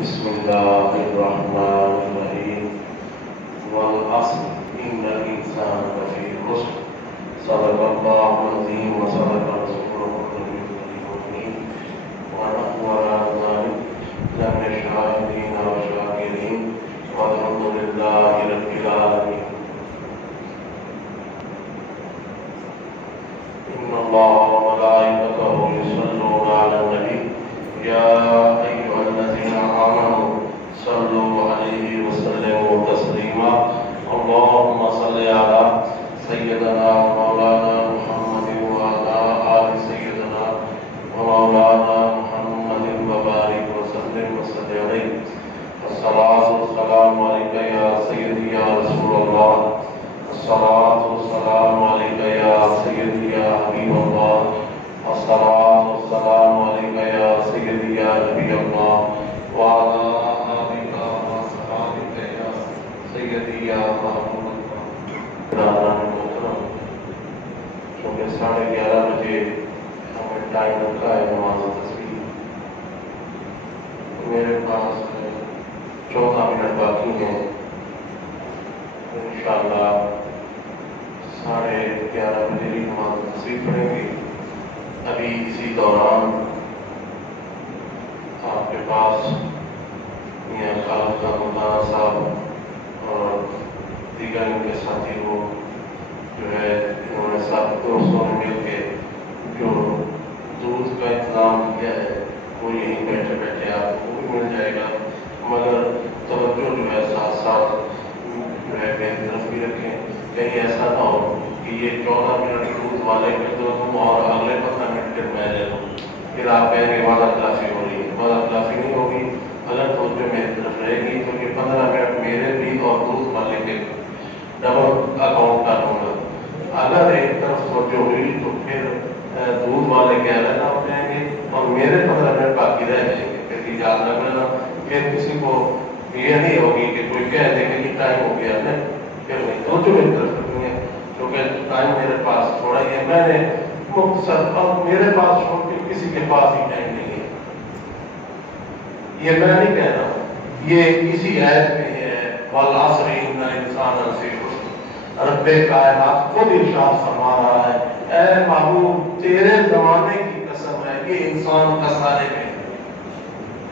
بسم الله الرحمن الرحيم والعصر إن الإنسان لفي خسر صدق الله العظيم وصدق رسوله النبي الكريم ونحن على ذلك لمن الشاهدين والشاكرين والحمد لله رب العالمين. إن الله وملائكته يصلون على النبي يا أيها الذين آمنوا صلوا عليه وسلموا تسليما. اللهم صل على سيدنا مولانا محمد وعلى آل سيدنا ومولانا محمد وبارك وسلم عليه. الصلاة والسلام عليك يا سيدي يا رسول الله. الصلاة والسلام عليك يا سيدي يا حبيب الله. الصلاة والسلام عليك يا سيدي يا نبي الله وعلى آلك وصحبك يا سيدي يا محمود. چونکہ 11:30 بجے ہمیں ٹائم رکھا ہے نماز تسبیح. میرے پاس 14 منٹ باقی ہیں. انشاءاللہ 11:30 بجے کی نماز تسبیح پڑھیں گے. ابھی اسی دوران آپ کے پاس میاں خالد مولانا صاحب اور دیگر ان کے ساتھی لوگ جو ہے انہوں نے سب دوستوں نے مل کے جو دودھ کا انتظام کیا ہے وہ یہیں بیٹھے بیٹھے آپ کو بھی مل جائے گا. مگر توجہ جو ہے ساتھ ساتھ جو ہے میری طرف بھی رکھیں. کہیں ایسا نہ ہو کہ یہ 14 منٹ دودھ والے میں دو تم اور اگلے 15 منٹ پھر میں لے لوں. پھر آپ کہیں گے وعدہ خلافی ہو رہی ہے. وعدہ خلافی نہیں ہوگی. اگر توجہ میری طرف رہے گی تو یہ 15 منٹ میرے بھی اور دودھ والے کے ڈبل اکاؤنٹ کا لوں گا. اگر ایک طرف توجہ ہوئی تو پھر دودھ والے کہہ رہنا ہو جائیں گے اور میرے 15 منٹ باقی رہ جائیں گے. پھر یاد رکھ لینا. پھر کسی کو یہ نہیں ہوگی کہ کوئی کہہ دے کہ یہ ٹائم ہو گیا ہے. پھر نہیں توجہ میری طرف رکھنی ہے کیونکہ ٹائم میرے پاس تھوڑا ہی ہے. میں نے مختصر اب میرے پاس چھوڑ کے کسی کے پاس ہی ٹائم نہیں ہے. یہ میں نہیں کہہ رہا ہوں. یہ اسی آیت میں ہے والعصر ان الانسان لفی خسر. رب کائنات خود ارشاد فرما رہا ہے اے محبوب تیرے زمانے کی قسم ہے یہ انسان خسارے میں.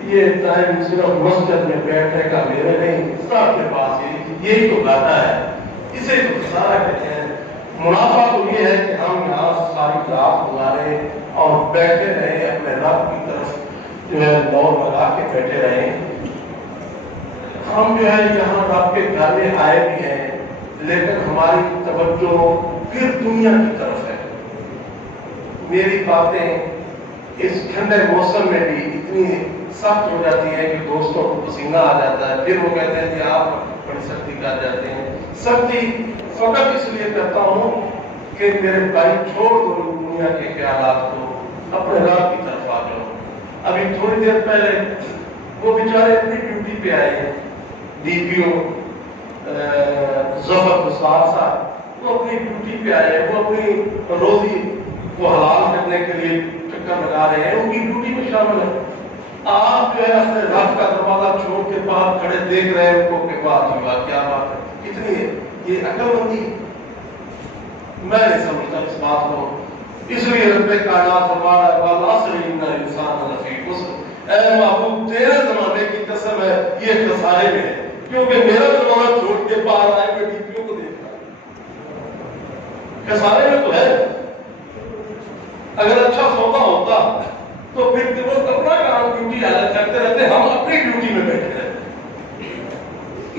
یہ ٹائم صرف مسجد میں بیٹھنے کا میرے نہیں سب کے پاس یہی تو گاتا ہے. اسے تو خسارہ کہتے ہیں. منافع تو یہ ہے کہ ہم یہاں ساری رات گزارے اور بیٹھے رہے اپنے رب کی طرف جو ہے دور لگا کے بیٹھے رہے. ہم جو ہے یہاں رب کے گھر میں آئے بھی ہیں لیکن ہماری توجہ پھر دنیا کی طرف ہے. میری باتیں اس ٹھنڈے موسم میں بھی اتنی سخت ہو جاتی ہے کہ دوستوں کو پسینہ آ جاتا ہے. پھر وہ کہتے ہیں کہ آپ بڑی سختی کر جاتے ہیں. سختی فقط اس لیے کرتا ہوں کہ میرے بھائی چھوڑ دو دنیا کے خیالات کو اپنے رب کی طرف آ جاؤ. ابھی تھوڑی دیر پہلے وہ بیچارے اپنی ڈیوٹی پہ آئے ہیں. ڈی پی او ظفر مصباح صاحب وہ اپنی ڈیوٹی پہ آئے ہیں. وہ اپنی روزی کو حلال کرنے کے لیے چکر لگا رہے ہیں. ان کی ڈیوٹی میں شامل ہے. آپ جو ہے اپنے رب کا دروازہ چھوڑ کے باہر کھڑے دیکھ رہے ہیں ان کو کہ بات ہوگا کیا بات ہے کتنی ہے. یہ عقل مندی میں نہیں سمجھتا اس بات کو. اس لیے رب کائنات فرما رہا ہے والعصر ان الانسان لفی خسر. اے محبوب تیرے زمانے کی قسم ہے یہ خسارے میں ہے کیونکہ میرا زمانہ چھوڑ کے باہر آئے میں ڈیپیوں کو دیکھ رہا ہے. خسارے میں تو ہے. اگر اچھا سودا ہوتا تو پھر وہ اپنا کام ڈیوٹی حالت کرتے رہتے. ہم اپنی ڈیوٹی میں بیٹھے رہتے.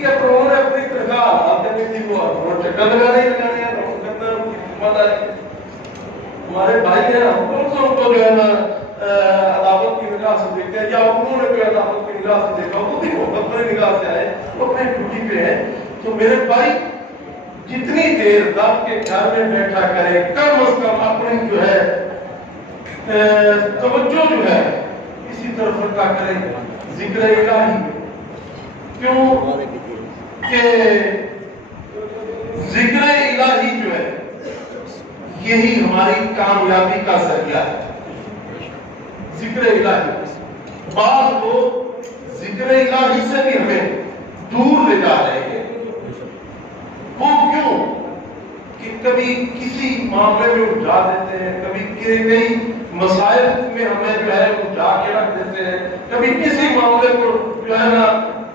یہ انہوں نے اپنی تنخواہ آتے میں تھی وہ چکر لگانے ہمارے بھائی ہیں. ہم کون سے ان کو جو ہے نا عدالت کی نگاہ سے دیکھتے ہیں یا انہوں نے کوئی عدالت کی نگاہ سے دیکھا وہ بھی اپنی نگاہ سے آئے وہ اپنی ڈیوٹی پہ ہیں. تو میرے بھائی جتنی دیر رب کے گھر میں بیٹھا کرے کم از کم اپنی جو ہے توجہ جو ہے اسی طرف رکھا کرے ذکر الہی. کیوں کہ ذکر الہی جو ہے یہی ہماری کامیابی کا ذریعہ ہے. ذکر الہی بعض لوگ ذکر الہی سے بھی ہمیں دور لے جا رہے ہیں۔ وہ کیوں کہ کبھی کسی معاملے میں الجھا دیتے ہیں، کبھی کئی مسائل میں ہمیں جو ہے الجھا کے رکھ دیتے ہیں، کبھی کسی معاملے کو جو ہے نا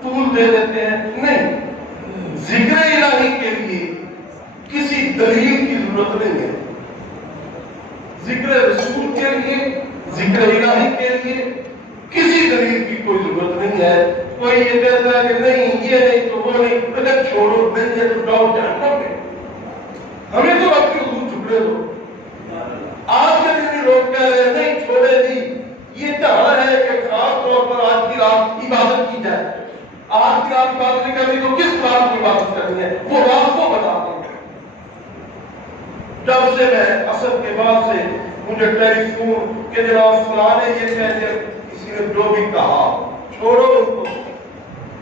طول دے دیتے ہیں۔ نہیں، ذکر الہی کے لیے کسی دلیل کی ضرورت نہیں ہے، ذکر رسول کے لیے، ذکر الہی کے لیے کسی دلیل کی کوئی ضرورت نہیں ہے۔ کوئی یہ کہتا ہے کہ نہیں یہ نہیں تو وہ نہیں، اگر چھوڑو نہیں ہے تو جاؤ جہنم میں، ہمیں تو آپ کے حضور جھکنے دو۔ آج کے دن بھی لوگ کہہ رہے ہیں نہیں چھوڑے نہیں، یہ کہاں ہے کہ خاص طور پر آج کی رات عبادت کی جائے؟ آج کی رات عبادت نہیں کرنی تو کس رات کی عبادت کرنی ہے؟ وہ رات کو بتا دیں۔ جب سے میں عصر کے بعد سے مجھے ٹیلی فون کہ جناب فلاں نے یہ کہہ دیا، کسی نے جو بھی کہا چھوڑو ان کو،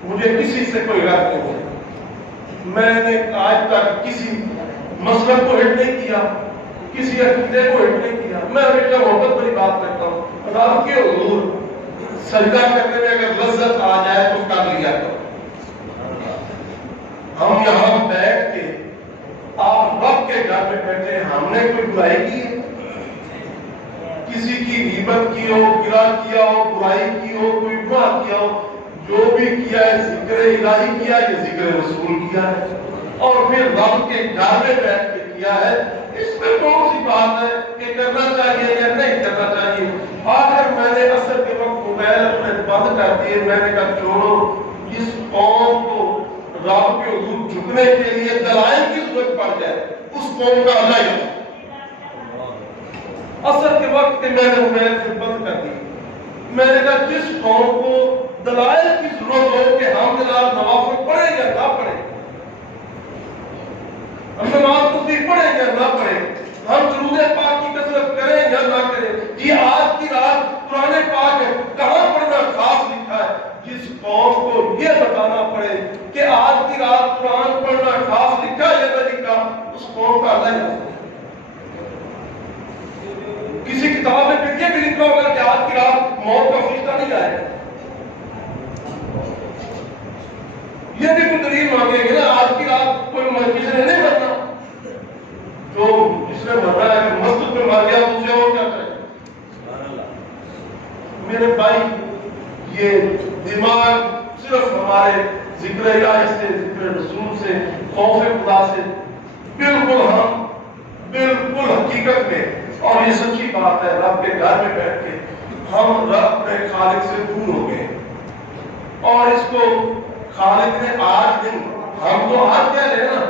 مجھے کسی سے کوئی رد نہیں ہے۔ میں نے آج تک کسی مسلک کو ہٹ نہیں کیا، کسی عقیدے کو ہٹ نہیں کیا۔ میں ہمیشہ محبت بڑی بات کرتا ہوں، رب کے حضور سجدہ کرنے میں اگر لذت آ جائے تو کر لیا کرو۔ ہم یہاں بیٹھ کے آپ رب کے گھر میں بیٹھے، ہم نے کوئی برائی کی ہے؟ کسی کی غیبت کی ہو، گرا کیا ہو، برائی کی ہو، کوئی گناہ کیا ہو، جو بھی کیا ہے ذکر الہی کیا ہے، ذکر رسول کیا ہے، اور پھر رب کے گھر میں بیٹھ کے کیا ہے۔ اس میں کون سی بات ہے کہ کرنا چاہیے یا نہیں کرنا چاہیے؟ آخر میں نے عصر کے وقت موبائل اپنے بند کر دیے، میں نے کہا چھوڑو، جس قوم کو رب کے حضور جھکنے کے لیے دلائل کی ضرورت پڑ جائے اس قوم کا اللہ ہی۔ عصر کے وقت کے میں نے موبائل سے بند کر دی، میں نے کہا جس قوم کو دلائل کی ضرورت ہو کہ ہم نوافل پڑھیں یا نہ پڑھیں، ہم نماز تسبیح پڑھیں یا نہ پڑھیں، ہم درود پاک کی کثرت کریں یا نہ کریں، یہ آج کی رات قرآن پاک کہاں پڑھنا خاص لکھا ہے؟ جس قوم کو یہ بتانا پڑے کہ آج کی رات قرآن پڑھنا خاص لکھا یا نہ لکھا، اس قوم کا اللہ ہے۔ کسی کتاب میں پھر یہ بھی لکھا ہوگا کہ آج کی رات موت کا فرشتہ نہیں آئے، یہ بھی کوئی دلیل مانگیں گے نا؟ آج کی رات کوئی کسی نے نہیں مرنا، جو جس نے مرنا ہے مسجد میں مر گیا تو اسے اور کیا کرے؟ میرے بھائی، یہ دماغ صرف ہمارے ذکر الہی سے، ذکر رسول سے، خوف خدا سے بالکل حقیقت میں، اور یہ سچی بات ہے، رب کے گھر میں بیٹھ کے ہم رب اپنے خالق سے دور ہو گئے، اور اس کو خالق نے آج دن، ہم تو آج کہہ رہے ہیں نا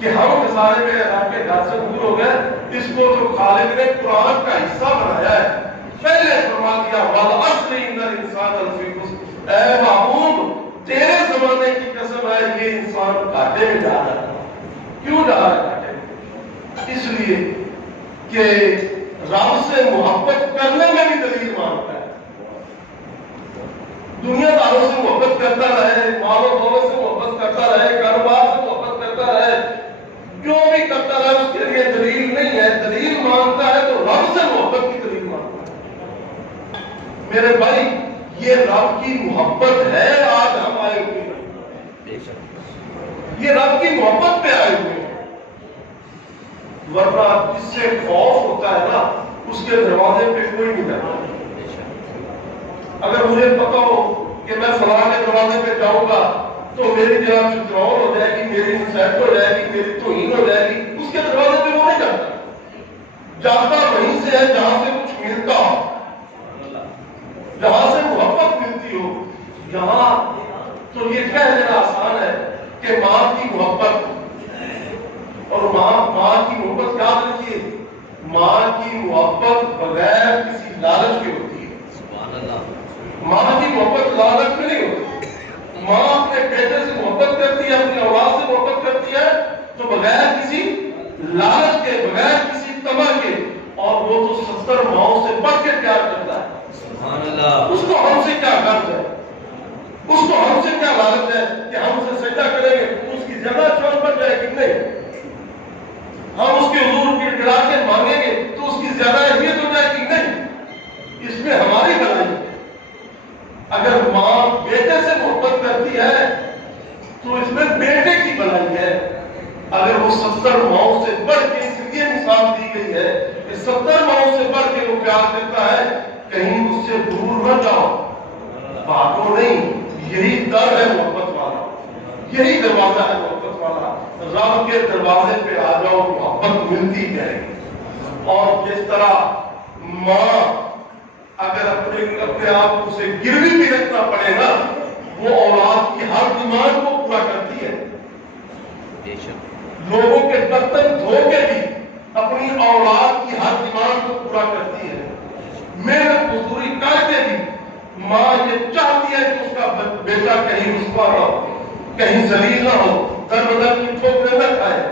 کہ ہم خسارے میں رب کے گھر سے دور ہو گئے، اس کو تو خالق نے قرآن کا حصہ بنایا ہے۔ پہلے فرما دیا وَالْعَصْرِ إِنَّ الْإِنسَانَ لَفِي خُسْرٍ، اے محبوب تیرے زمانے کی قسم ہے یہ انسان گھاٹے میں جا رہا ہے۔ کیوں جا رہا ہے گھاٹے میں؟ اس لیے کہ رب سے محبت کرنے میں بھی دلیل مانگتا ہے۔ دنیا داروں سے محبت کرتا رہے، مال و دولت سے محبت کرتا رہے، کاروبار سے محبت کرتا رہے، جو بھی کرتا رہے اس کے لیے دلیل نہیں ہے۔ دلیل مانگتا ہے تو رب سے محبت کی دلیل مانگتا ہے۔ میرے بھائی، یہ رب کی محبت ہے، آج ہم آئے ہوئے ہیں، یہ رب کی محبت پہ آئے ہوئے ہیں، ورنہ جس سے خوف ہوتا ہے نا اس کے دروازے پہ کوئی نہیں جاتا۔ اگر مجھے پتا ہو کہ میں فلاں کے دروازے پہ جاؤں گا تو میری جناب چتراول ہو جائے گی، میری انسیٹ ہو جائے گی، میری توہین ہو جائے گی، اس کے دروازے پہ وہ نہیں جاتا، جاتا وہیں سے ہے جہاں سے کچھ ملتا ہو، جہاں سے محبت ملتی ہو۔ یہاں تو یہ کہہ دینا آسان ہے کہ ماں کی محبت، اور ماں کی محبت یاد رکھیے، ماں کی محبت بغیر کسی لالچ کے ہوتی ہے۔ ماں کی محبت لالچ میں نہیں ہوتی۔ ماں اپنے بیٹے سے محبت کرتی ہے، اپنی اولاد سے محبت کرتی ہے تو بغیر کسی لالچ کے، بغیر کسی طمع کے، اور وہ تو 70 ماؤں سے بڑھ کے پیار کرتا ہے۔ اس کو ہم سے کیا غرض ہے، اس کو ہم سے کیا لالچ ہے کہ ہم اسے سجدہ کریں گے تو اس کی جگہ چور بن جائے گی؟ نہیں، ہم اس کے حضور کی گڑا کے مانگیں گے تو اس کی زیادہ اہمیت ہو جائے گی؟ نہیں، اس میں ہماری بھلائی ہے۔ اگر ماں بیٹے سے محبت کرتی ہے تو اس میں بیٹے کی بنائی ہے. اگر وہ 70 ماؤں سے بڑھ کے اس لیے مثال دی گئی ہے کہ 70 ماؤں سے بڑھ کے وہ پیار دیتا ہے, کہیں اس سے دور نہ جاؤ, بھاگو نہیں. یہی در ہے محبت والا, یہی دروازہ ہے محبت والا. رب کے دروازے پہ آ جاؤ, محبت ملتی جائے گی. اور جس طرح ماں اگر اپنے آپ کو اسے گروی بھی رکھنا پڑے نا, وہ اولاد کی ہر ڈیمانڈ کو پورا کرتی ہے. لوگوں کے برتن دھو کے بھی اپنی اولاد کی ہر ڈیمانڈ کو پورا کرتی ہے. محنت مزدوری کر کے بھی ماں یہ چاہتی ہے کہ اس کا بیٹا کہیں رسوا نہ ہو, کہیں ذلیل نہ ہو, در بدر کی ٹھوکریں نہ کھائے.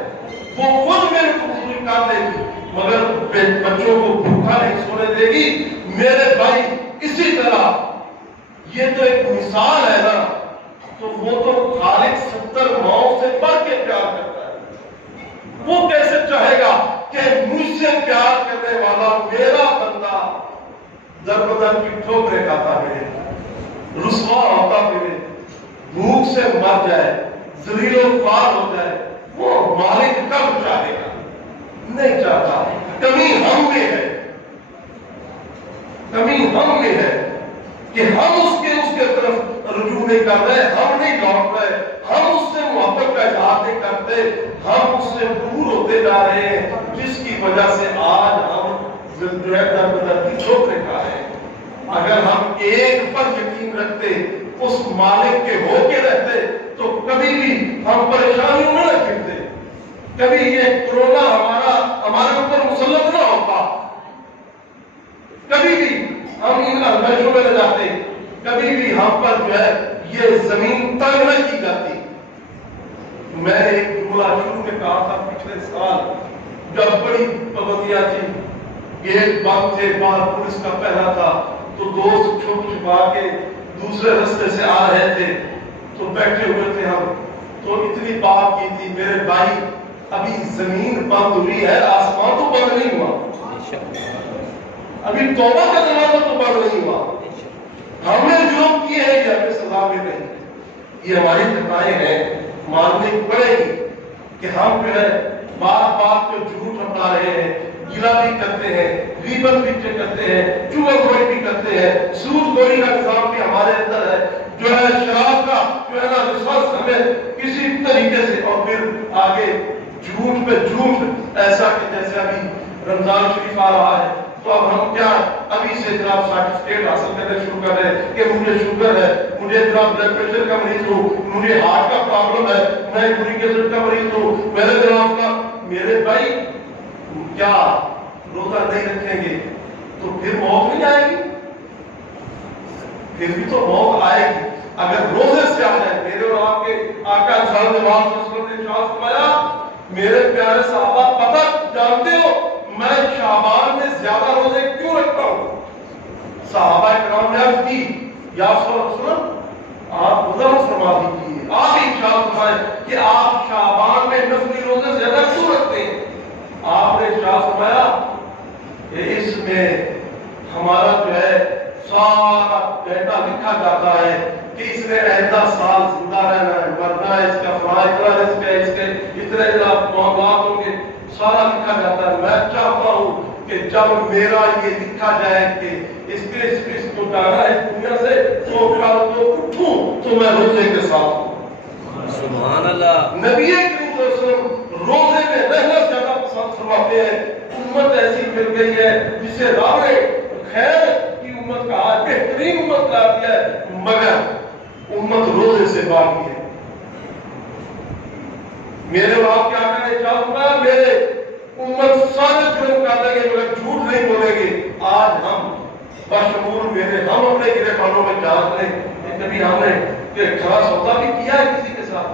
وہ خود محنت مزدوری کر دے گی مگر بچوں کو بھوکا نہیں سونے دے گی. میرے بھائی اسی طرح یہ تو ایک مثال ہے نا, تو وہ تو خالق 70 ماؤں سے بڑھ کے پیار کرتا ہے. وہ کیسے چاہے گا کہ مجھ سے پیار کرنے والا میرا بندہ در بدر کی ٹھوکریں کھاتا پھرے, رسوا ہوتا پھرے, بھوک سے مر جائے, ذلیل و خوار ہو جائے. وہ مالک کب چاہے گا؟ نہیں چاہتا. کمی ہم میں ہے, کمی ہم میں ہے کہ ہم اس کے طرف رجوع نہیں کر رہے, ہم نہیں لوٹ رہے, ہم اس سے محبت کا اظہار نہیں کرتے, ہم اس سے دور ہوتے جا رہے ہیں, جس کی وجہ سے آج ہم جو ہے در بدر کی ٹھوکریں کھا رہے ہیں. اگر ہم ایک پر یقین رکھتے, اس مالک کے ہو کے رہتے, تو کبھی بھی ہم پریشانیوں میں نہ گرتے, کبھی یہ کورونا ہمارے اوپر مسلط نہ ہوتا, کبھی بھی ہم ان اندیشوں میں نہ جاتے, کبھی بھی ہم پر جو ہے یہ زمین تنگ نہ کی جاتی. میں نے ایک جملہ شروع میں کہا تھا پچھلے سال جب بڑی پابندیاں تھیں, گیٹ بند تھے, باہر پولیس کا پہرا تھا, تو دوست چھپ چھپا کے دوسرے رستے سے آ رہے تھے, تو بیٹھے ہوئے تھے ہم, تو اتنی بات کی تھی, میرے بھائی ابھی زمین بند ہوئی ہے, آسمان تو بند نہیں ہوا, ابھی توبہ کا دروازہ تو بند نہیں ہوا. ہم نے جرم کیے ہیں کہ ہمیں سزا میں نہیں. یہ ہماری خطائیں ہیں, ماننی پڑے گی کہ ہم جو ہے بات بات پہ جھوٹ اپنا رہے ہیں, گلا بھی کرتے ہیں, غیبت بھی کرتے ہیں, چغل خوری بھی کرتے ہیں, سود خوری کا نظام بھی ہمارے اندر ہے, جو ہے شراب کا جو ہے نا رسوس ہمیں کسی طریقے سے, اور پھر آگے جھوٹ پہ جھوٹ, ایسا کہ جیسے ابھی رمضان شریف آ رہا ہے, تو اب ہم کیا ابھی سے جناب سرٹیفکیٹ حاصل کرنے شروع کر رہے ہیں کہ مجھے شوگر ہے, مجھے جناب بلڈ پریشر کا مریض ہوں, مجھے ہارٹ کا پرابلم ہے, میں یورک ایسڈ کا مریض ہوں, میرے جناب کا. میرے بھائی کیا روزہ نہیں رکھیں گے تو پھر موت نہیں آئے گی؟ پھر بھی تو موت آئے گی. اگر روزے سے آ جائے, میرے اور آپ کے آقا صلی اللہ علیہ وسلم نے ارشاد فرمایا, میرے پیارے صحابہ پتہ جانتے ہو میں شعبان میں زیادہ روزے کیوں رکھتا ہوں؟ صحابہ کرام نے عرض کی, یا رسول اللہ آپ وضاحت فرما دیجیے. آپ ہی ارشاد فرمائے کہ آپ شعبان میں نفلی روزے زیادہ کیوں رکھتے ہیں؟ آپ نے ارشاد فرمایا کہ اس میں ہمارا جو ہے سارا ڈیٹا لکھا جاتا ہے کہ اس نے آئندہ سال زندہ رہنا ہے, مرنا ہے, اس کا فلاح اتنا رزق ہے, اس کے اتنے معاملات ہوں گے, سارا لکھا جاتا ہے. میں چاہتا ہوں کہ جب میرا یہ لکھا جائے کہ اس کو جانا ہے اس دنیا سے, تو کل کو اٹھوں تو میں روزے کے ساتھ ہوں. سبحان اللہ. نبی کریم صلی اللہ علیہ وسلم روزے میں رہنا زیادہ پسند فرماتے ہیں. امت ایسی مل گئی ہے جسے رب نے خیر کی امت کہا, بہترین امت قرار دیا ہے, مگر امت روزے سے باقی ہے. میرے باپ کیا کرے چاہتا, میرے امت سارے جرم کر دیں گے مگر جھوٹ نہیں بولیں گے. آج ہم بشمول میرے, ہم اپنے گرے خانوں میں جانتے ہیں کہ کبھی ہم نے کھڑا سودا بھی کیا ہے کسی کے ساتھ.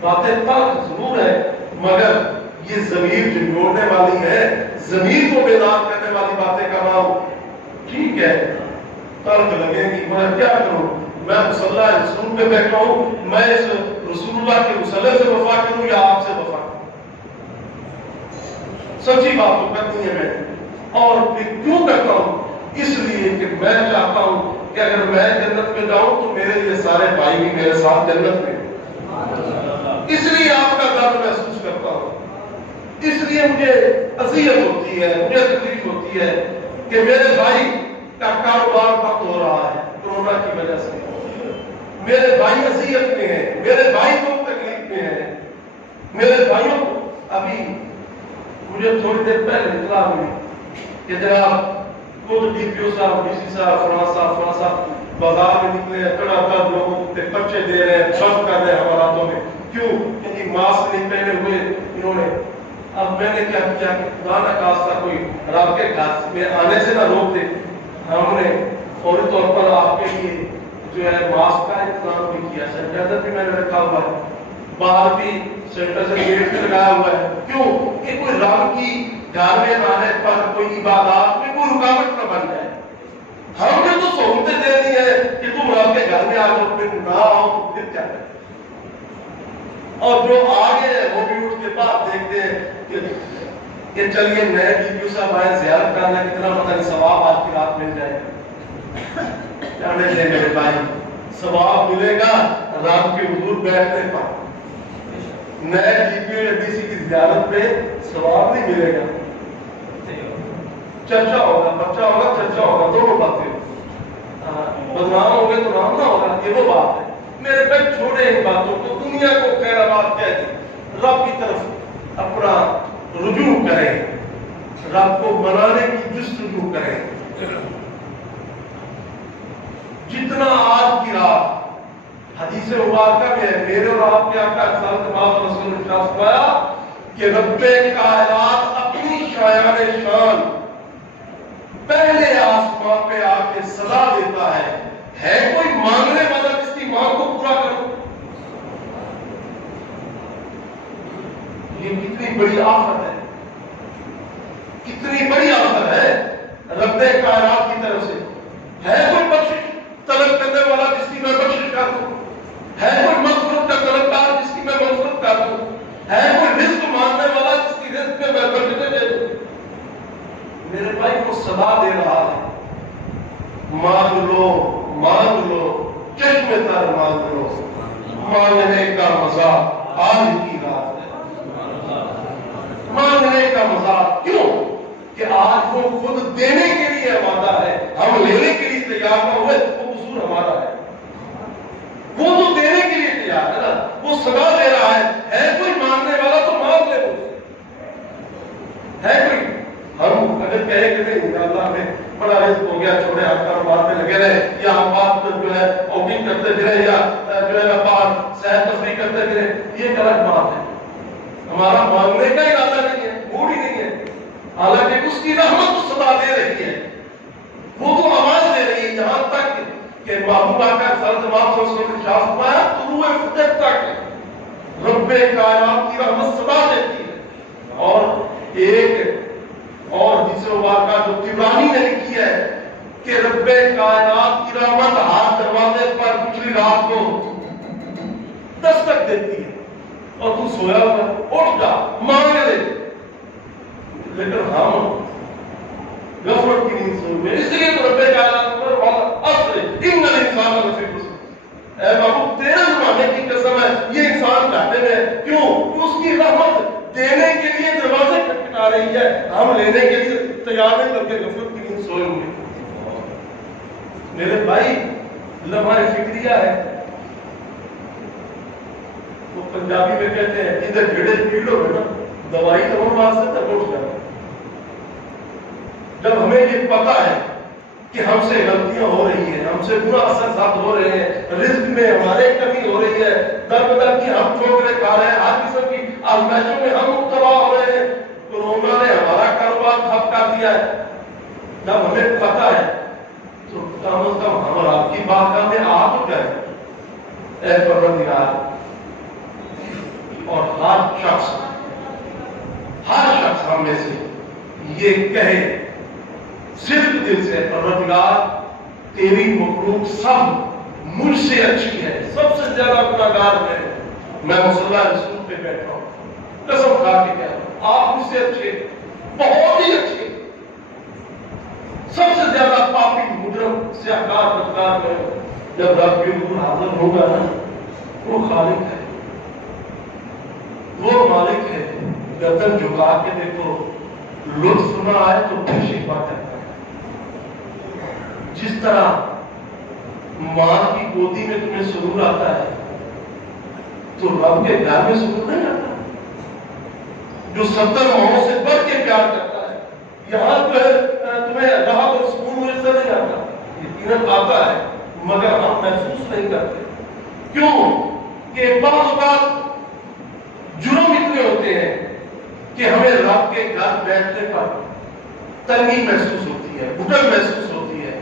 باتیں تلخ ضرور ہے مگر یہ ضمیر جھنجھوڑنے والی ہے, ضمیر کو بیدار کرنے والی باتیں کر رہا ہوں. ٹھیک ہے تلخ لگیں گی مگر کیا کروں, میں مصلی رسول پہ بیٹھا ہوں, میں اس رسول اللہ کے مصلی سے وفا کروں یا آپ سے وفا کروں؟ سچی بات تو کرنی ہے میں. اور پھر کیوں کرتا ہوں؟ اس لیے کہ میں چاہتا ہوں کہ اگر میں جنت میں جاؤں تو میرے لیے سارے بھائی بھی میرے ساتھ جنت میں، اس لیے آپ کا درد محسوس کرتا ہوں، اس لیے مجھے اذیت ہوتی ہے، مجھے تکلیف ہوتی ہے کہ میرے بھائی کا کاروبار بند ہو رہا ہے کورونا کی وجہ سے، میرے بھائی اذیت میں ہیں، میرے بھائی کو تکلیف میں ہیں، میرے بھائیوں کو ابھی مجھے تھوڑی دیر پہلے اطلاع ہوئی کہ جناب خود ڈی پی او صاحب، ڈی سی صاحب، فلاں صاحب بازار میں نکلے ہیں، کڑا کڑا لوگوں کو پرچے دے رہے ہیں، بند کر رہے ہیں حوالاتوں میں، کیوں کہ ماسک نہیں پہنے ہوئے انہوں نے۔ اب میں نے کیا کیا کہ خدا نہ خاصہ کوئی رب کے گھر میں آنے سے نہ روک دے، ہم نے فوری طور پر آپ کے لیے جو ہے ماسک کا انتظام بھی کیا، سینیٹائزر بھی میں نے رکھا ہوا ہے، باہر بھی سینیٹائزر گیٹ پہ لگایا ہوا ہے، کیوں کہ کوئی رب کی گھر میں آنے پر کوئی عبادات میں کوئی رکاوٹ نہ بن جائے۔ ہم نے تو سہولتیں دے دی ہیں کہ تم رب کے گھر میں آ جاؤ، پھر نہ آؤ تو پھر کیا کریں، اور جو آگے ہیں وہ بھی اٹھ کے بعد دیکھتے ہیں کہ چلیے نئے ڈی پی او صاحب آئے زیارت کرنا، کتنا پتہ نہیں ثواب آج کی رات مل جائے گا۔ جانے دیں میرے بھائی، ثواب ملے گا رات کے حضور بیٹھنے پر، نئے ڈی پی او یا ڈی سی کی زیارت پہ ثواب نہیں ملے گا، چرچا ہوگا، بچہ ہوگا، چرچا ہوگا، دونوں باتیں، بدنام ہو گئے تو نام نہ ہوگا، یہ وہ بات ہے۔ میرے بھائی چھوڑے ان باتوں کو، دنیا کو خیر آباد کہہ دیں، رب کی طرف اپنا رجوع کریں، رب کو منانے کی جستجو کریں۔ جتنا آج کی رات حدیث مبارکہ میں ہے، میرے اور آپ کے آقا صلی رسول نے فرمایا کہ رب کائنات اپنی شایان شان پہلے آسمان پہ آ کے صدا دیتا ہے کوئی مانگنے والا جس کی مانگ کو پورا کرو؟ یہ کتنی بڑی آفت ہے، کتنی بڑی آفت ہے رب کائنات کی طرف سے۔ ہے کوئی بخشش طلب کرنے والا جس کی میں بخشش کر دوں؟ ہے کوئی مغفرت کا طلبگار جس کی میں مغفرت کر دوں؟ ہے کوئی رزق مانگنے والا جس کی رزق میں برکتیں دے دوں؟ میرے بھائی کو صدا دے رہا ہے، مانگ لو چشم تر مانگ لو، مانگنے کا مزہ آج کی رات ہے، مانگنے کا مزہ، کیوں کہ آج وہ خود دینے کے لیے وعدہ ہے، ہم لینے کے لیے تیار نہ ہوئے، وہ قصور ہمارا ہے۔ وہ تو دینے کے لیے تیار ہے نا، وہ صدا دے رہا ہے کوئی مانگنے والا تو مانگ لے، ہے کوئی؟ ہم اگر کہیں کہ نہیں اللہ ہمیں بڑا رزق ہو گیا، چھوڑے ہم کاروبار میں لگے رہے، یا ہم بات جو ہے آؤٹنگ کرتے پھرے، یا جو ہے باہر سیر تفریح کرتے پھرے، یہ غلط بات ہے۔ ہمارا مانگنے کا ارادہ نہیں ہے، موڈ ہی نہیں ہے، حالانکہ اس کی رحمت صدا دے رہی ہے، وہ تو آواز دے رہی ہے، یہاں تک کہ محبوب آقا صلی اللہ علیہ وسلم نے ارشاد فرمایا طلوع فجر تک رب کائنات کی رحمت صدا دیتی ہے۔ اور ایک اور حدیث مبارکہ جو طبرانی نے لکھی ہے کہ رب کائنات کی رحمت ہر دروازے پر پچھلی رات کو دستک دیتی ہے، اور تو سویا ہوا اٹھ جا مانگ لے، لیکن ہم غفلت کی نیند سوئے ہوئے، اس لیے تو رب کائنات پر اصل ان الانسان لفی خسر، اے محبوب تیرے زمانے کی قسم ہے یہ انسان گھاٹے میں ہے، کیوں کہ اس کی رحمت دینے کے لیے دروازے کھٹکھٹا رہی ہے، ہم لینے کے لیے تیار نہیں کر کے غفلت کی نیند سوئے ہوئے۔ میرے بھائی لمحہ فکریہ ہے، وہ پنجابی میں کہتے ہیں ادھر جڑے پیڑ ہو نا دوائی تو ہم وہاں سے تک اٹھ جاتے۔ جب ہمیں یہ پتا ہے کہ ہم سے غلطیاں ہو رہی ہیں، ہم سے برا اثرات ہو رہے ہیں، رزق میں ہمارے کمی ہو رہی ہے، در بدر کی ہم ٹھوکریں کھا رہے ہیں، ہر قسم کی آزمائشوں میں ہم مبتلا ہو رہے ہیں، کورونا نے ہمارا کاروبار ٹھپ کر دیا ہے، جب ہمیں پتا ہے تو کم از کم ہم اور آپ کی بارگاہ میں آ تو گئے، اے پروردگار، اور ہر شخص ہم میں سے یہ کہے صرف دل سے پروردگار تیری مخلوق سب مجھ سے اچھی ہے، سب سے زیادہ گناہگار میں مصلی رسول پہ بیٹھا ہوں، قسم کھا کے کہہ رہا ہوں آپ مجھ سے اچھے، بہت ہی اچھے، سب سے زیادہ پاپی مجرم سیاہکار بدکار میں جب رب کے حضور حاضر ہوگا نا، وہ خالق ہے، وہ مالک ہے. گردن جھکا کے دیکھو، لطف نہ آئے تو پھر شفا کرتا ہے. جس طرح ماں کی گودی میں تمہیں سرور آتا ہے تو رب کے گھر میں سرور نہیں آتا. جو 70 ماؤں سے بڑھ کے پیار کرتا ہے، یہاں تمہیں رہا اور سکون میسر نہیں آتا. یقیناً آتا ہے مگر ہم محسوس نہیں کرتے. کیوں کہ بعض اوقات جرم اتنے ہوتے ہیں کہ ہمیں رب کے گھر بیٹھنے پر تنگی محسوس ہوتی ہے، گھٹن محسوس ہوتی ہے،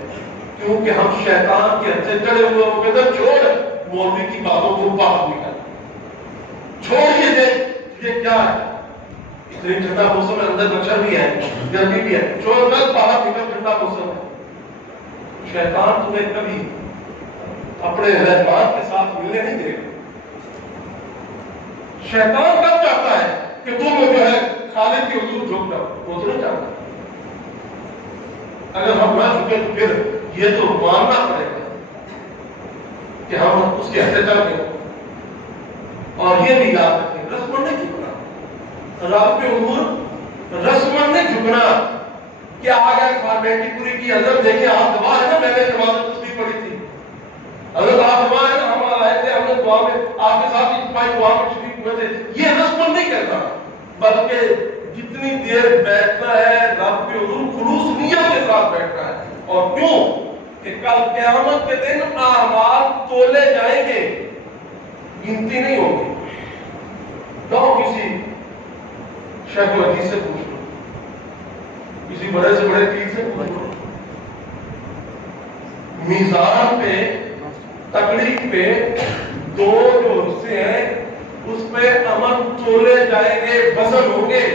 کیونکہ ہم شیطان کے ہتھے چڑھے ہوئے وہ کہتے ہیں چھوڑ مولوی کی باتوں کو باہر نکل، چھوڑ یہ دیکھ یہ کیا ہے، اتنی ٹھنڈا موسم ہے، اندر مچھر بھی ہے، گرمی بھی ہے، چھوڑ کر باہر نکل، ٹھنڈا موسم ہے. شیطان تمہیں کبھی اپنے رحمان کے ساتھ ملنے نہیں دے گا. شیطان کب چاہتا ہے کہ تم جو ہے خالق کے حضور جھک جاؤ؟ وہ تو نہیں چاہتا. اگر ہم نہ جھکے تو پھر یہ تو ماننا پڑے گا کہ ہم اس کے ہتھے چل گئے. اور یہ بھی یاد رکھیں، رسمن نہیں جھکنا، رب کے حضور رسمن نہیں جھکنا کہ آ گئے فارمیلٹی پوری کی. حضرت دیکھیے آپ گواہ ہے نا، میں نے نماز تسبیح پڑھی تھی، حضرت آپ گواہ ہے نا، ہم آئے تھے، ہم نے دعا میں آپ کے ساتھ اجتماعی دعا میں شریک ہوئے تھے. یہ رسمن نہیں کرنا، بلکہ جتنی دیر بیٹھنا ہے رب کے حضور خلوص نیت کے ساتھ بیٹھنا ہے. اور کیوں کہ کل قیامت کے دن اعمال تولے جائیں گے، گنتی نہیں ہوگی. جاؤ کسی شیخ الحدیث سے پوچھ لو، کسی بڑے سے بڑے پیر سے پوچھ لو، میزان پہ تکڑی پہ دو جو حصے ہیں اس پہ عمل تولے جائیں گے، وزن ہوں گے،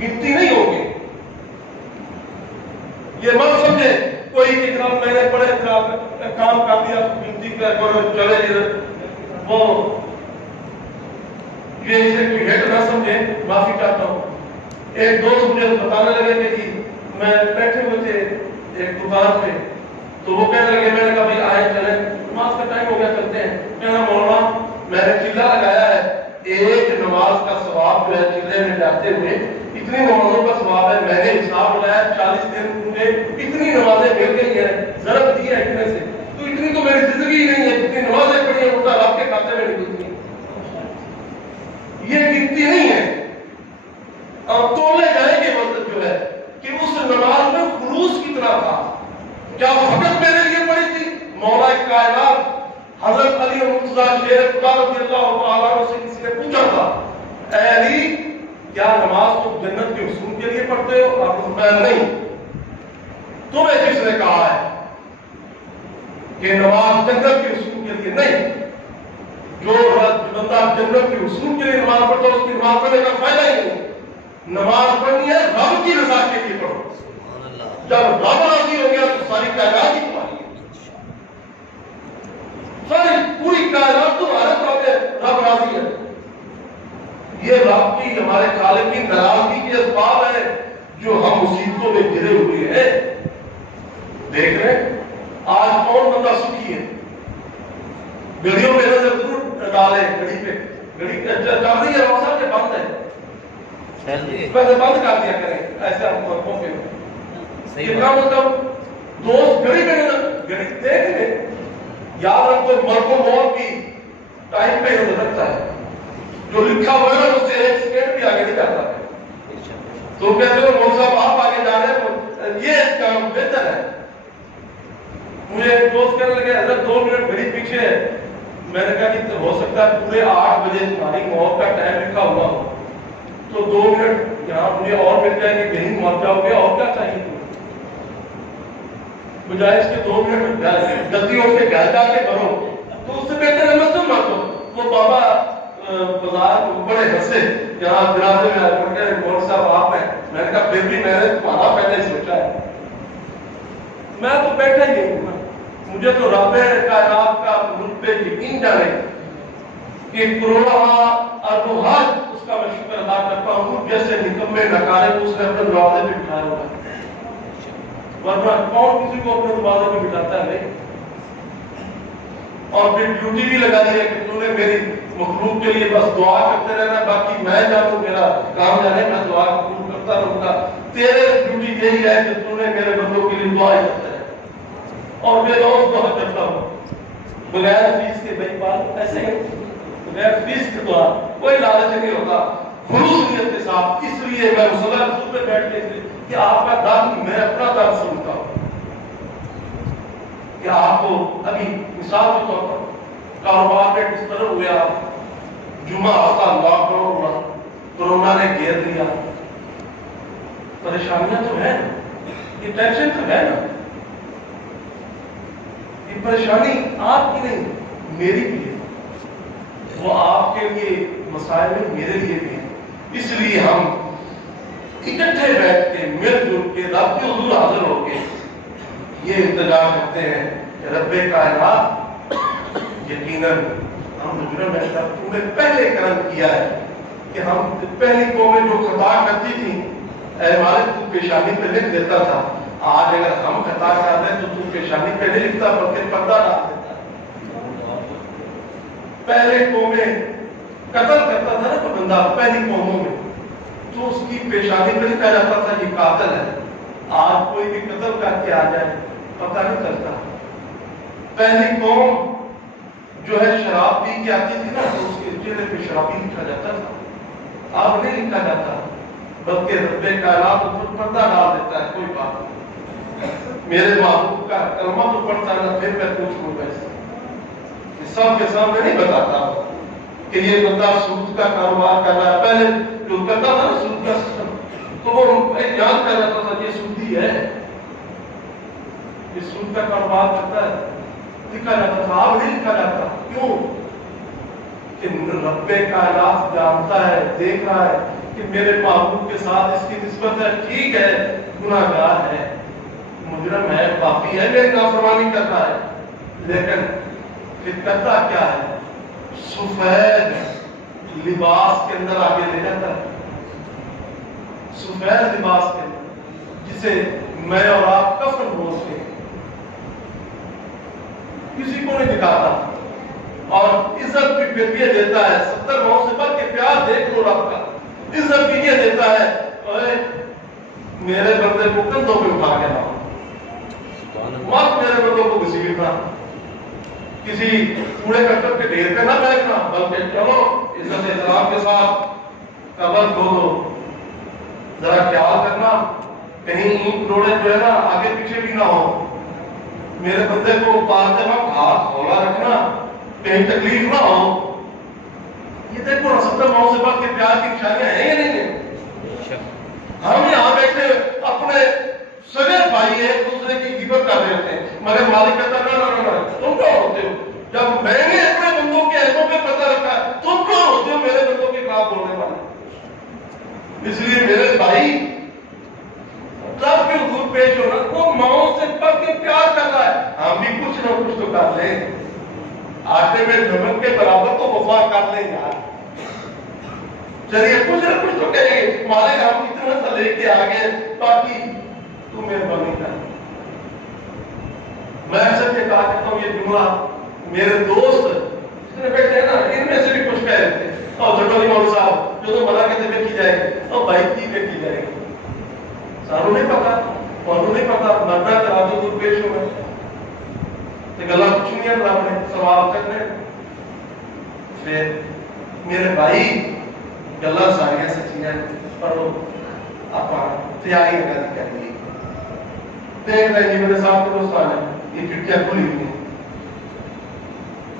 گنتی نہیں ہوگی. یہ مت سمجھے کوئی کہ جناب میں نے پڑھے کام کر دیا گنتی کرو چلے ادھر، وہ یہ اسے کوئی ہیٹ نہ سمجھے، معافی چاہتا ہوں. ایک دوست مجھے بتانے لگے کہ جی میں بیٹھے ہوئے تھے ایک دکان پہ، تو وہ کہنے لگے، میں نے کہا بھائی آئے چلیں، نماز کا ٹائم ہو گیا چلتے ہیں. کہنا مولانا میں نے چلہ لگایا ہے، ایک نماز کا ثواب جو ہے چلے میں جاتے ہوئے اتنی نمازوں کا ثواب ہے. میں نے حساب لگایا 40 دن میں اتنی نمازیں مل گئی ہیں، ضرب دی ہے اتنے سے، تو اتنی تو میری زندگی ہی نہیں ہے جتنی نمازیں پڑھی ہیں وہ رب کے کھاتے میں نکلتی ہیں. یہ گنتی نہیں ہے. اب تولے جائیں گے مطلب جو ہے کہ اس نماز میں خلوص کتنا تھا. کیا فقط میرے لیے پڑھی تھی؟ مولا کائنات حضرت علی مرتضیٰ شیر خدا رضی اللہ تعالیٰ عنہ سے کسی نے پوچھا تھا، اے علی کیا نماز تم جنت کے حصول کے لیے پڑھتے ہو؟ آپ نے فرمایا نہیں. تمہیں کس نے کہا ہے کہ نماز جنت کے حصول کے لیے نہیں؟ جو بندہ جنت کے حصول کے لیے نماز پڑھتا ہے اس کی نماز پڑھنے کا فائدہ ہی نہیں. نماز پڑھنی ہے رب کی رضا کے لیے پڑھو. جب رب راضی ہو گیا تو ساری کائنات ہی تمہاری ہے. ساری پوری کائنات تمہارے سامنے رب راضی ہے. یہ رب کی ہمارے خالق کی ناراضگی کے اسباب ہیں جو ہم مصیبتوں میں گرے ہوئے ہیں. دیکھ رہے ہیں آج کون بندہ سکھی ہے؟ گڑیوں پہ نظر ضرور ڈالے، گڑی پہ گڑی چل رہی ہے روزہ کے بند ہے، پہلے بند کر دیا کریں ایسے ہم موقعوں پہ. کتنا مطلب دوست گڑی پہ گڑی دیکھ لیں، یاد رکھو مرد و موت کی ٹائم پہ نظر رکھتا ہے. جو لکھا ہوا ہے اس سے ایک سیکنڈ بھی آگے نہیں جاتا ہے. تو کہتے ہو مول صاحب آپ آگے جا رہے ہیں، یہ کام بہتر ہے. مجھے ایک دوست کہنے لگے حضرت 2 منٹ گھڑی پیچھے ہے. میں نے کہا کہ ہو سکتا ہے پورے 8 بجے تمہاری موت کا ٹائم لکھا ہوا ہو، تو 2 منٹ یہاں مجھے اور مل جائے کہ کہیں مر جاؤ گے، اور کیا چاہیے تمہیں؟ بجائے اس کے 2 منٹ جلدی اٹھ کے گھر جا کے کرو تو اس سے بہتر ہے مسجد مت دو. وہ بابا بازار بڑے ہنسے یہاں جنازے میں آ کے مول صاحب آپ ہیں. میں نے کہا پھر بھی میں نے تمہارا پہلے ہی سوچا ہے، میں تو بیٹھا ہی ہوں. مجھے تو رب کائنات کا مجھ پہ یقین جانے کہ کروڑا اربوں اس کا میں شکر ادا کرتا ہوں. جیسے نکمے نکارے اس نے اپنے دروازے پہ بٹھایا ہوا ہے. ورنہ کون کسی کو اپنے دروازے میں بٹھاتا ہے؟ نہیں. اور پھر ڈیوٹی بھی لگا دی ہے کہ تو نے میری مخلوق کے لیے بس دعا کرتے رہنا، باقی میں جانوں میرا کام جانے، میں دعا قبول کرتا رہوں گا. تیرے ڈیوٹی یہی ہے کہ تو نے میرے بندوں کے لیے دعا کرتے رہنا اور بے روز دعا کرتا ہوں بغیر فیس کے. بھائی بات ایسے ہے، بغیر فیس کے دعا، کوئی لالچ نہیں ہوتا، خلوص نیت کے ساتھ. اس لیے میں مصلی رسول پہ بیٹھ کے کہ آپ کا درد میں اپنا درد سنتا ہوں، کہ آپ کو ابھی مثال کے طور پر کاروبار میں کس طرح ہوئے، آپ جمعہ ہفتہ لاک ڈاؤن ہوا، کورونا نے گھیر دیا، پریشانیاں تو ہیں، یہ ٹینشن تو ہے نا. یہ پریشانی آپ کی نہیں میری بھی ہے، وہ آپ کے لیے مسائل میں میرے لیے بھی ہے. اس لیے ہم اکٹھے بیٹھ کے مل جل کے رب کے حضور حاضر ہو کے یہ التجا کرتے ہیں کہ رب کائنات یقیناً ہم مجرم ہیں، تم نے پہلے کرم کیا ہے کہ ہم پہلی قومیں جو خطا کرتی تھیں اے مالک تو پیشانی پہ لکھ دیتا تھا. آج اگر ہم خطا کر رہے ہیں تو پیشانی پہ نہیں لکھتا بلکہ پردہ ڈال دیتا. پہلے قومیں قتل کرتا تھا نا تو بندہ پہلی قوموں میں تو اس کی پیشانی پہ لکھا جاتا تھا یہ قاتل ہے. آج کوئی بھی قتل کر کے آ جائے پتہ نہیں چلتا. پہلی قوم جو ہے شراب پی کے آتی تھی نا تو اس کے چہرے پہ شرابی لکھا جاتا تھا، اب نہیں لکھا جاتا بلکہ رب کائنات پر پردہ ڈال دیتا ہے. کوئی بات نہیں، میرے محبوب کا کلمہ تو پڑھتا ہے، پھر میں پوچھوں گا اس سب کے سامنے نہیں بتاتا کہ یہ بندہ سود کا کاروبار کر رہا ہے. پہلے جو کرتا تھا نا سود کا سسٹم تو وہ یاد کر جاتا تھا یہ سودی ہے، یہ سود کا کاروبار کرتا ہے، لکھا جاتا تھا. اب نہیں لکھا جاتا. کیوں؟ کہ رب کائنات جانتا ہے، دیکھ رہا ہے کہ میرے محبوب کے ساتھ اس کی نسبت ہے، ٹھیک ہے گناہ گار ہے، مجرم ہے، پاپی ہے، میری نافرمانی کرتا ہے، لیکن پھر کرتا کیا ہے؟ سفید لباس کے اندر آگے لے جاتا ہے. سفید لباس کے اندر جسے میں اور آپ کفن بولتے ہیں، کسی کو نہیں دکھاتا اور عزت بھی پھر یہ دیتا ہے. 70 ماؤں سے بڑھ کے پیار دیکھ لو رب کا. عزت بھی یہ دیتا ہے اے میرے بندے کو کندھوں پہ اٹھا کے لاؤ، مت میرے بندوں کو گھسیٹنا، کسی کوڑے کرکٹ کے ڈھیر پہ نہ بیٹھنا، بلکہ چلو عزت احترام کے ساتھ قبر دھو دو. ذرا خیال کرنا کہیں اینٹ روڑے جو ہے نا آگے پیچھے بھی نہ ہو. میرے بندے کو پارتے وقت ہاتھ کھولا رکھنا، کہیں تکلیف نہ ہو. یہ دیکھو 70 ماؤں سے بڑھ کے پیار کی نشانیاں ہیں یا نہیں ہیں؟ ہم یہاں بیٹھے اپنے سگے بھائی ایک دوسرے کی غیبت کر رہے ہوتے ہیں، مگر مالک کہتا نہ تم کون ہوتے ہو؟ جب میں نے اپنے بندوں کے ایسوں پہ پتہ رکھا ہے تم کون ہوتے ہو میرے بندوں کے خلاف بولنے والے؟ اس لیے میرے بھائی رب کے حضور پیش ہونا، وہ ماؤں سے بڑھ کے پیار کر رہا ہے. ہم بھی کچھ نہ کچھ تو کر لیں، آٹے میں نمک کے برابر تو وفا کر لیں یار. چلیے کچھ نہ کچھ تو کہیں گے مالک ہم اتنا سا لے کے آگے، باقی تو مہربانی کر. میں اکثر یہ کہا کرتا ہوں یہ جملہ میرے دوست جس نے بیٹھے ہیں نا ان میں سے بھی کچھ کہہ رہے تھے اور جھٹولی مولوی صاحب جو تو بنا کے دے کی جائے گی اور بھائی کی کی جائے گی. ساروں نہیں پتا، انہوں نہیں پتا، نبا کرا دو تو پیش ہو گئے گلا کچھ نہیں ہے رب نے سوال کرنے. پھر میرے بھائی گلا ساریاں سچیاں پر وہ آپ تیاری لگا دی کر لی. دیکھ رہے جی میرے ساتھ دوست آ جائیں، یہ کھڑکیاں کھلی ہوئی ہیں،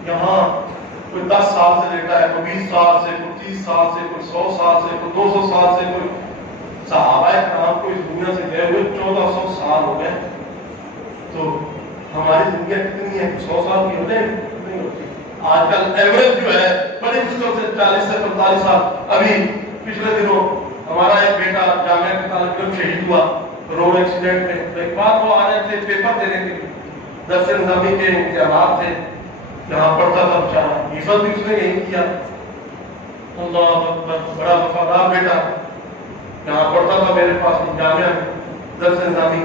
یہاں کوئی 10 سال سے لیٹا ہے، کوئی 20 سال سے، کوئی 30 سال سے، کوئی 100 سال سے، کوئی 200 سال سے، کوئی صحابہ کرام کو اس دنیا سے گئے ہوئے 1400 سال ہو گئے. تو ہماری زندگیاں کتنی ہیں؟ 100 سال کی ہوتے نہیں ہوتی. آج کل ایوریج جو ہے بڑی مشکل سے 40 سے 45 سال. ابھی پچھلے دنوں ہمارا ایک بیٹا جامعہ کا طالب علم شہید ہوا روڈ ایکسیڈنٹ میں. تو ایک بات وہ آ رہے تھے پیپر دینے کے لیے، درس نظامی کے امتحانات تھے، جہاں پڑھتا تھا بچارا، حفظ بھی اس نے یہی کیا. اللہ اکبر، بڑا وفادار بیٹا، جہاں پڑھتا تھا میرے پاس جامعہ درس نظامی.